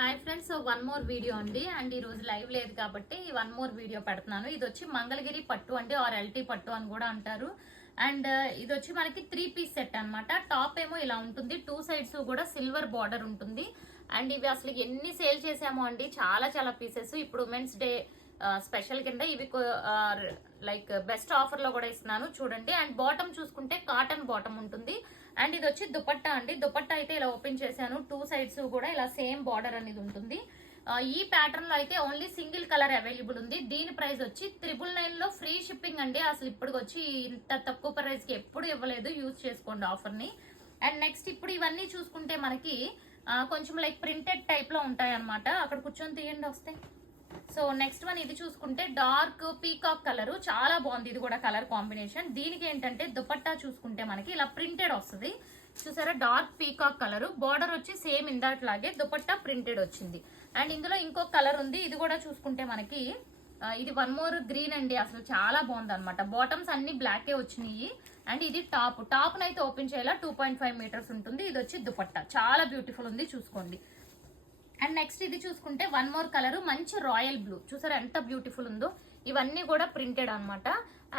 Hi friends, so one more video అండి. And ఈ రోజు లైవ్ లేదు కాబట్టి వన్ మోర్ వీడియో పెడుతున్నాను. ఇది వచ్చి మంగళగిరి పట్టు అండి, ఆర్ ఎల్టీ పట్టు అని కూడా అంటారు. అండ్ ఇది వచ్చి మనకి 3 పీస్ సెట్ అన్నమాట. టాప్ ఏమో ఇలా ఉంటుంది, 2 సైడ్స్ కూడా సిల్వర్ బార్డర్ ఉంటుంది. అండ్ ఇవి అసలు ఎన్ని సేల్ చేసామో అండి, చాలా చాలా పీసెస్. ఇప్పుడు ఉమెన్స్ డే స్పెషల్ కింద ఇవి లైక్ బెస్ట్ ఆఫర్ లో కూడా ఇస్తున్నాను చూడండి. అండ్ బాటమ్ చూసుకుంటే కాటన్ బాటమ్ ఉంటుంది. అండ్ ఇది వచ్చి దుపట్టా అండి. దుపట్టా అయితే ఇలా ఓపెన్ చేశాను, 2 సైడ్స్ కూడా ఇలా సేమ్ బార్డర్ అనేది ఉంటుంది. ఈ ప్యాటర్న్ లో అయితే ఓన్లీ సింగిల్ కలర్ అవైలబుల్ ఉంది. దీని ప్రైస్ వచ్చి 999 లో ఫ్రీ షిప్పింగ్ అండి. అసలు ఇప్పుడు వచ్చి ఇంత తక్కువ ప్రైస్ కి ఎప్పుడు ఇవ్వలేదు, యూజ్ చేసుకోండి ఆఫర్ ని. అండ్ నెక్స్ట్ ఇప్పుడు ఇవన్నీ చూసుకుంటే మనకి కొంచెం లైక్ ప్రింటెడ్ టైప్ లో ఉంటాయి అనమాట. అక్కడ కూర్చొని తీయండి వస్తాయి. సో నెక్స్ట్ వన్ ఇది చూసుకుంటే డార్క్ పీకాక్ కలర్, చాలా బాగుంది ఇది కూడా కలర్ కాంబినేషన్. దీనికి ఏంటంటే దుపట్టా చూసుకుంటే మనకి ఇలా ప్రింటెడ్ వస్తుంది చూసారా, డార్క్ పీకాక్ కలర్. బార్డర్ వచ్చి సేమ్ ఇందాట్లాగే దుపట్టా ప్రింటెడ్ వచ్చింది. అండ్ ఇందులో ఇంకొక కలర్ ఉంది, ఇది కూడా చూసుకుంటే మనకి ఇది వన్ మోర్ గ్రీన్ అండి. అసలు చాలా బాగుంది అనమాట. బాటమ్స్ అన్ని బ్లాకే వచ్చినాయి. అండ్ ఇది టాప్ నైతే ఓపెన్ చేయాలా, 2.5 మీటర్స్ ఉంటుంది. ఇది వచ్చి దుపట్టా చాలా బ్యూటిఫుల్ ఉంది, చూసుకోండి. అండ్ నెక్స్ట్ ఇది చూసుకుంటే వన్ మోర్ కలర్, మంచి రాయల్ బ్లూ, చూసారా ఎంత బ్యూటిఫుల్ ఉందో. ఇవన్నీ కూడా ప్రింటెడ్ అనమాట.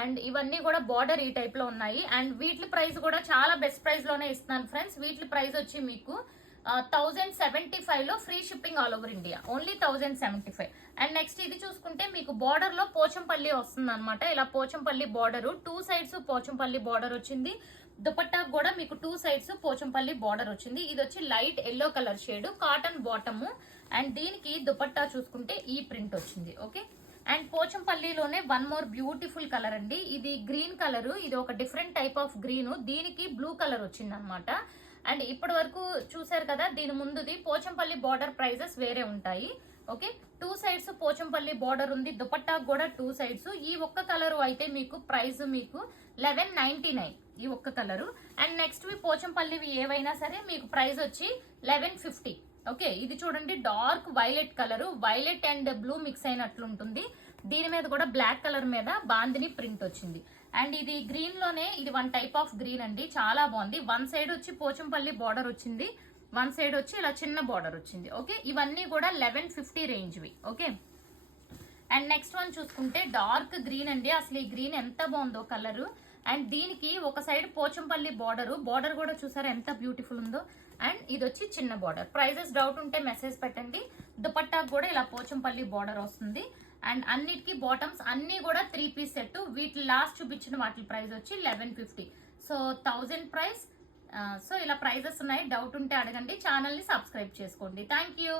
అండ్ ఇవన్నీ కూడా బార్డర్ ఈ టైప్ లో ఉన్నాయి. అండ్ వీటి ప్రైస్ కూడా చాలా బెస్ట్ ప్రైస్ లోనే ఇస్తున్నాను ఫ్రెండ్స్. వీటి ప్రైస్ వచ్చి మీకు 1075 లో free shipping all over India, only 1075. And next ఇది చూసుకుంటే మీకు బార్డర్ లో పోచంపల్లి వస్తుంది అనమాట. ఇలా Pochampally border, 2 sides Pochampally border వచ్చింది. దుపట్టా కూడా మీకు 2 సైడ్స్ పోచంపల్లి బార్డర్ వచ్చింది. ఇది వచ్చి light yellow colour shade, cotton bottom. And దీనికి దుపట్టా చూసుకుంటే ఈ ప్రింట్ వచ్చింది. ఓకే. అండ్ పోచంపల్లిలోనే వన్ మోర్ బ్యూటిఫుల్ కలర్ అండి. ఇది గ్రీన్ కలర్, ఇది ఒక డిఫరెంట్ టైప్ ఆఫ్ గ్రీన్. దీనికి బ్లూ కలర్ వచ్చింది అనమాట. అండ్ ఇప్పటి వరకు చూసారు కదా, దీని ముందుది పోచంపల్లి బార్డర్ ప్రైజెస్ వేరే ఉంటాయి. ఓకే. 2 సైడ్స్ పోచంపల్లి బార్డర్ ఉంది. దుపట్టా కూడా 2 సైడ్స్. ఈ ఒక్క కలర్ అయితే మీకు ప్రైస్ మీకు 1199 ఈ ఒక్క కలరు. అండ్ నెక్స్ట్ పోచంపల్లివి ఏవైనా సరే మీకు ప్రైస్ వచ్చి 1150. ఓకే. ఇది చూడండి, dark violet colour, violet and blue mix అయినట్లు ఉంటుంది. దీని మీద కూడా బ్లాక్ కలర్ మీద బాందిని ప్రింట్ వచ్చింది. అండ్ ఇది గ్రీన్ లోనే, ఇది వన్ టైప్ ఆఫ్ గ్రీన్ అండి, చాలా బాగుంది. వన్ సైడ్ వచ్చి పోచంపల్లి బార్డర్ వచ్చింది, వన్ సైడ్ వచ్చి ఇలా చిన్న బార్డర్ వచ్చింది. ఓకే. ఇవన్నీ కూడా 1150 రేంజ్వి. ఓకే. అండ్ నెక్స్ట్ వన్ చూసుకుంటే డార్క్ గ్రీన్ అండి. అసలు ఈ గ్రీన్ ఎంత బాగుందో కలర్. అండ్ దీనికి ఒక సైడ్ పోచంపల్లి బార్డర్ కూడా చూసారా ఎంత బ్యూటిఫుల్ ఉందో. అండ్ ఇది వచ్చి చిన్న బార్డర్. ప్రైజెస్ డౌట్ ఉంటే మెసేజ్ పెట్టండి. దుపట్టాకు కూడా ఇలా పోచంపల్లి బార్డర్ వస్తుంది. అండ్ అన్నిటికీ బాటమ్స్ అన్ని కూడా 3 పీస్ సెట్. వీటి లాస్ట్ చూపించిన వాటి ప్రైస్ వచ్చి 1150. So 1000 price. సో ఇలా ప్రైజెస్ ఉన్నాయి, డౌట్ ఉంటే అడగండి. ఛానల్ ని సబ్స్క్రైబ్ చేసుకోండి. Thank you.